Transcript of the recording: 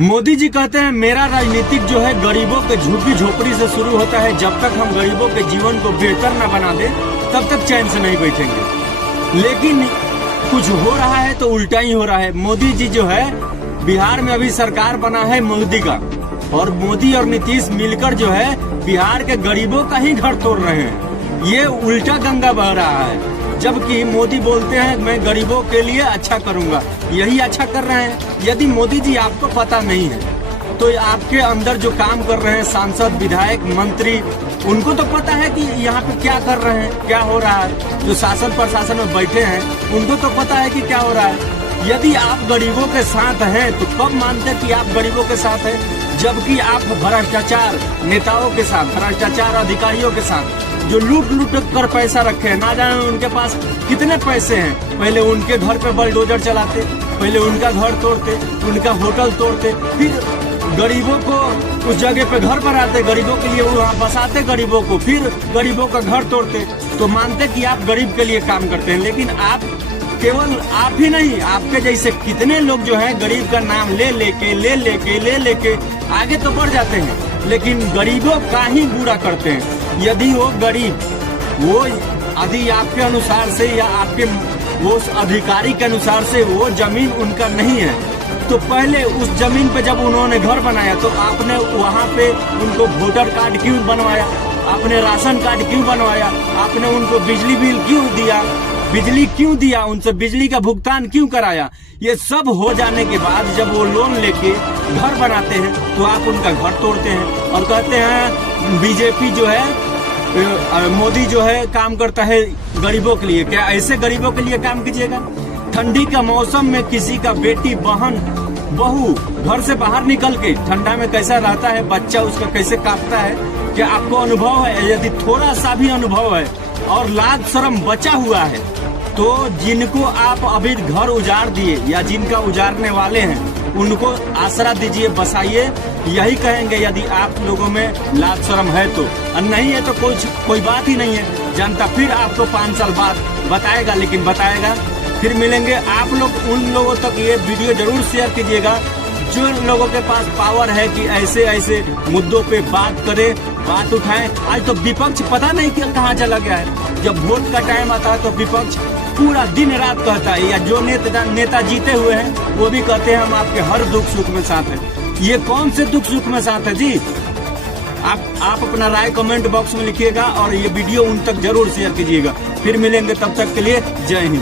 मोदी जी कहते हैं मेरा राजनीतिक जो है गरीबों के झुग्गी झोपड़ी से शुरू होता है। जब तक हम गरीबों के जीवन को बेहतर न बना दे तब तक चैन से नहीं बैठेंगे। लेकिन कुछ हो रहा है तो उल्टा ही हो रहा है। मोदी जी जो है बिहार में अभी सरकार बना है मोदी का, और मोदी और नीतीश मिलकर जो है बिहार के गरीबों का ही घर तोड़ रहे हैं। ये उल्टा गंगा बह रहा है। जबकि मोदी बोलते हैं मैं गरीबों के लिए अच्छा करूंगा, यही अच्छा कर रहे हैं। यदि मोदी जी आपको पता नहीं है तो आपके अंदर जो काम कर रहे हैं सांसद, विधायक, मंत्री, उनको तो पता है कि यहाँ पे क्या कर रहे हैं, क्या हो रहा है। जो शासन प्रशासन में बैठे हैं उनको तो पता है कि क्या हो रहा है। यदि आप गरीबों के साथ हैं तो कब मानते कि आप गरीबों के साथ हैं, जबकि आप भ्रष्टाचार नेताओं के साथ, भ्रष्टाचार अधिकारियों के साथ जो लूट कर पैसा रखे हैं, ना जाने उनके पास कितने पैसे हैं। पहले उनके घर पे बुलडोजर चलाते, पहले उनका घर तोड़ते, उनका होटल तोड़ते, फिर गरीबों को उस जगह पे घर बनाते, गरीबों के लिए वहाँ बसाते गरीबों को, फिर गरीबों का घर तोड़ते। तो मानते कि आप गरीब के लिए काम करते हैं। लेकिन आप केवल आप ही नहीं, आपके जैसे कितने लोग जो हैं गरीब का नाम ले लेके आगे तो बढ़ जाते हैं, लेकिन गरीबों का ही बुरा करते हैं। यदि वो गरीब वो यदि आपके अनुसार से या आपके वो अधिकारी के अनुसार से वो जमीन उनका नहीं है, तो पहले उस जमीन पे जब उन्होंने घर बनाया तो आपने वहाँ पे उनको वोटर कार्ड क्यों बनवाया, आपने राशन कार्ड क्यों बनवाया, आपने उनको बिजली बिल क्यों दिया, बिजली क्यों दिया, उनसे बिजली का भुगतान क्यों कराया। ये सब हो जाने के बाद जब वो लोन लेके घर बनाते हैं तो आप उनका घर तोड़ते हैं और कहते हैं बीजेपी जो है मोदी जो है काम करता है गरीबों के लिए। क्या ऐसे गरीबों के लिए काम कीजिएगा? ठंडी का मौसम में किसी का बेटी, बहन, बहू घर से बाहर निकल के ठंडा में कैसा रहता है, बच्चा उसका कैसे कांपता है, क्या आपको अनुभव है? यदि थोड़ा सा भी अनुभव है और लाज शर्म बचा हुआ है तो जिनको आप अभी घर उजाड़ दिए या जिनका उजाड़ने वाले हैं उनको आसरा दीजिए, बसाइए। यही कहेंगे यदि आप लोगों में लाज शर्म है तो, और नहीं है तो कोई बात ही नहीं है। जनता फिर आपको 5 साल बाद बताएगा, लेकिन बताएगा। फिर मिलेंगे। आप लोग उन लोगों तक ये वीडियो जरूर शेयर कीजिएगा जो लोगों के पास पावर है कि ऐसे ऐसे मुद्दों पे बात करे, बात उठाएं। आज तो विपक्ष पता नहीं कि कहाँ चला गया है। जब वोट का टाइम आता है तो विपक्ष पूरा दिन रात कहता है, या जो नेता जीते हुए हैं वो भी कहते हैं हम आपके हर दुख सुख में साथ हैं। ये कौन से दुख सुख में साथ है जी? आप अपना राय कमेंट बॉक्स में लिखिएगा और ये वीडियो उन तक जरूर शेयर कीजिएगा। फिर मिलेंगे, तब तक के लिए जय हिंद।